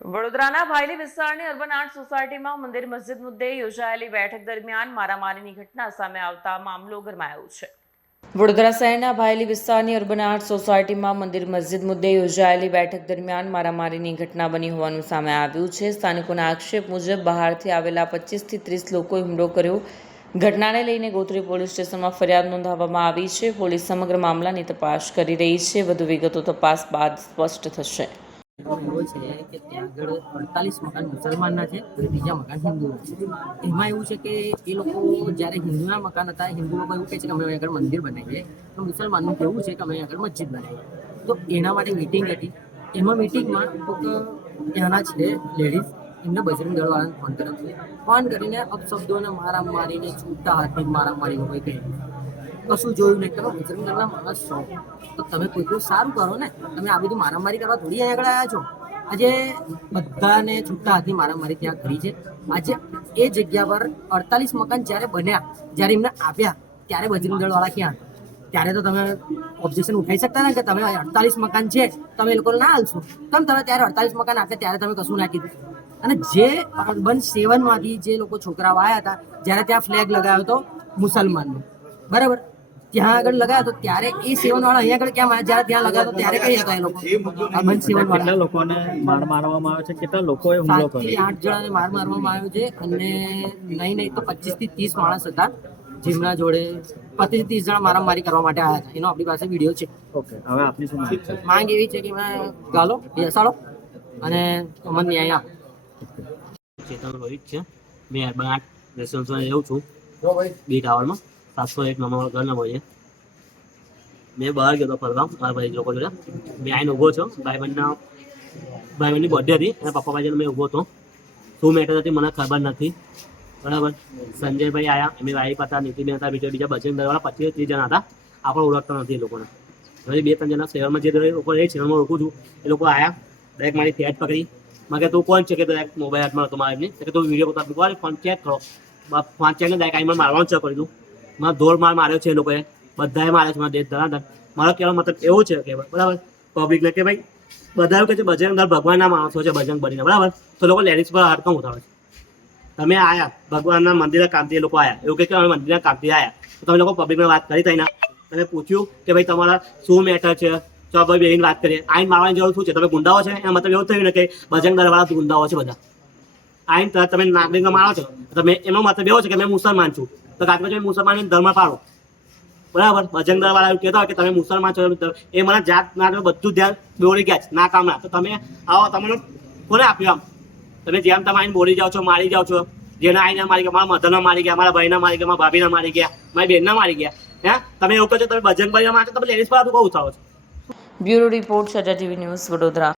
વડોદરાના ભાયલી વિસ્તારની urban art સોસાયટીમાં મંદિર મસ્જિદ મુદ્દે યોજાયેલી બેઠક દરમિયાન મારામારીની ઘટના સામે આવતા મામલો ગરમાયો છે। વડોદરા શહેરના ભાયલી વિસ્તારની અર્બન આર્ટ સોસાયટીમાં મંદિર મસ્જિદ મુદ્દે યોજાયેલી બેઠક દરમિયાન મારામારીની ઘટના બની હોવાનું સામે આવ્યું છે। સ્થાનિકોના આક્ષેપ મુજબ બહારથી આવેલા 25 થી 30 લોકોએ હુમલો કર્યો। ઘટનાને લઈને ગોત્રી પોલીસ સ્ટેશનમાં ફરિયાદ નોંધાવવામાં આવી છે। પોલીસ સમગ્ર મામલાની તપાસ કરી રહી છે। વધુ વિગતો તપાસ બાદ સ્પષ્ટ થશે। એવો છે કે ત્યાં આગળ 48 મકાન મુસલમાનના છે અને બીજા મકાન હિન્દુના છે। એમાં એવું છે કે એ લોકો જ્યારે હિન્દુના મકાન હતા, હિન્દુ લોકો એવું કહે છે કે અમે અહીં આગળ મંદિર બનાવીએ, તો મુસલમાનનું કેવું છે કે અમે અહીં આગળ મસ્જિદ બનાવીએ। તો એના માટે મિટિંગ હતી। એમાં મિટિંગમાં કોઈક ત્યાંના છે લેડીઝ, એમને બજરંગ દળવાળાને ફોન કર્યો। ફોન કરીને અપશબ્દોને મારીને છૂટા હાથની મારી હોય કે કશું જોયું નહીં। તમે બજરંગ દળના માણસ છો તો તમે કોઈ સારું કરો ને, તમે આ બધું મારામારી કરવા થોડી અહીં આગળ આવ્યા છો। આજે બધાને છૂટા હાથની મારામારી ત્યાં કરી છે। આજે એ જગ્યા પર 48 મકાન જ્યારે બન્યા, જ્યારે એમને આપ્યા, ત્યારે બજરંગ દળવાળા ક્યાં હતા? ત્યારે તો તમે ઓબ્જેક્શન ઉઠાવી શકતા ને કે તમે 48 મકાન છે તમે એ લોકોને ના હાલશો। કેમ તમે ત્યારે 48 મકાન આપ્યા ત્યારે તમે કશું ના કીધું? અને જે અર્બન 7માંથી જે લોકો છોકરાઓ આવ્યા હતા, જ્યારે ત્યાં ફ્લેગ લગાવ્યો હતો મુસલમાનનો, બરાબર, ત્યાં આગળ લગાવ્યો હતો ત્યારે એ 7 વાળા અહીંયા આગળ ક્યાં જ્યારે ત્યાં લગાવ્યો ત્યારે કઈ હતા એ લોકો? અર્બન 7 વાળા કેટલા લોકોને માર મારવામાં આવ્યો છે? કેટલા લોકોએ હુમલો 7 થી કર્યો? 8 જણાને માર મારવામાં આવ્યો છે અને નહીં તો 25 થી 30 માણસ હતા જેમના જોડે 25 થી 30 જણા મારામારી કરવા માટે આવ્યા હતા। એનો આપણી પાસે વિડીયો છે। ઓકે, હવે આપની શું માંગ છે? માંગ એવી છે કે મેં ગાલો બેસાડો અને અમને ન્યાય આપો। ચેતન રોહિત છે। મેં અર્બન આર્ટ રેસ્ટોરન્ટમાં રહું છું, બી ટાવરમાં 701 નંબર ઘર નંબર છે। મેં બહાર ગયો હતો ફરવા મારા ભાઈ લોકો જોડે। મેં આવીને ઊભો છો, ભાઈબંધની બર્થડે હતી અને પપ્પા ભાઈ મેં ઊભો હતો। શું મેટર હતી મને ખબર નથી, બરાબર। સંજયભાઈ આવ્યા, એમની વાઈફ હતા, નીતિબેન હતા, બીજા બજરંગ દળવાળા 25 થી 30 જણા હતા। આપણે ઓળખતા નથી એ લોકોને। હવે 2-3 જણા શહેરમાં જે લોકો રહે છે એમાં ઓળખું છું। એ લોકો આવ્યા, ડાયરેક્ટ મારી ફેટ પકડી। મેં કે તું કોણ છે? કે ડાયરેક્ટ મોબાઈલ હાથમાં હતો મારા એમની, કે તું વિડીયો બતાવ, મૂકવા ફોન ચેક કરો। ફોન ચેક ને ડાયરેક્ટ આવીને મારવાનું ચેક કરી દીધું। મારા ધોળ માર્યો છે એ લોકોએ, બધાએ માર્યો છે મારા દેશ ધરાધર। મારો કહેવાનો મતલબ એવું છે કે બરાબર, પબ્લિકને કે ભાઈ બધા એવું કહે છે બજરંગ દળ ભગવાનના માણસો છે, બજરંગ બનીને, બરાબર, તો લોકો લેડીઝ પર હડકમ ઉઠાવે છે। તમે આયા ભગવાનના મંદિરના કામથી એ લોકો આવ્યા, એવું કે અમે મંદિરના કામથી આવ્યા, તો તમે લોકો પબ્લિકને વાત કરી તઈ ના? તમે પૂછ્યું કે ભાઈ તમારા શું મેટર છે? તો ભાઈ બેહીને વાત કરીએ। આઈને મારવાની જરૂર શું છે? તમે ગુંડાઓ છે? એનો મતલબ એવું થયું ને કે બજરંગ દળવાળા ગુંડાઓ છે બધા। આઈને તરત તમે નાગરિકને મારો છો, તમે એનો મતલબ એવો છે કે મેં મુસલમાન છું, તો કાંઈક તમે મુસલમાન ધર્મ પાડો, બરાબર। બજરંગ દળવાળા એવું કહેતા હોય કે તમે મુસલમાન છો, એ મને જાત ના બધું ધ્યાન દોડી ગયા છે, ના કામના। તો તમે આવો, તમને કોને આપ્યું? આમ તમે જેમ તમે આઈને બોલી જાઓ છો, મારી જાઓ છો। જેને આઈને મારી ગયા, મારા મધરના મારી ગયા, મારા ભાઈના મારી ગયા, મારા ભાભીના મારી ગયા, મારી બેનના મારી ગયા। હે, તમે એવું કહો છો તમે બજરંગ બળીના માટે તમે લેડીઝ પર આટલું કહું ઉઠાવો છો? બ્યુરો રિપોર્ટ, સજા ટીવી ન્યૂઝ, વડોદરા।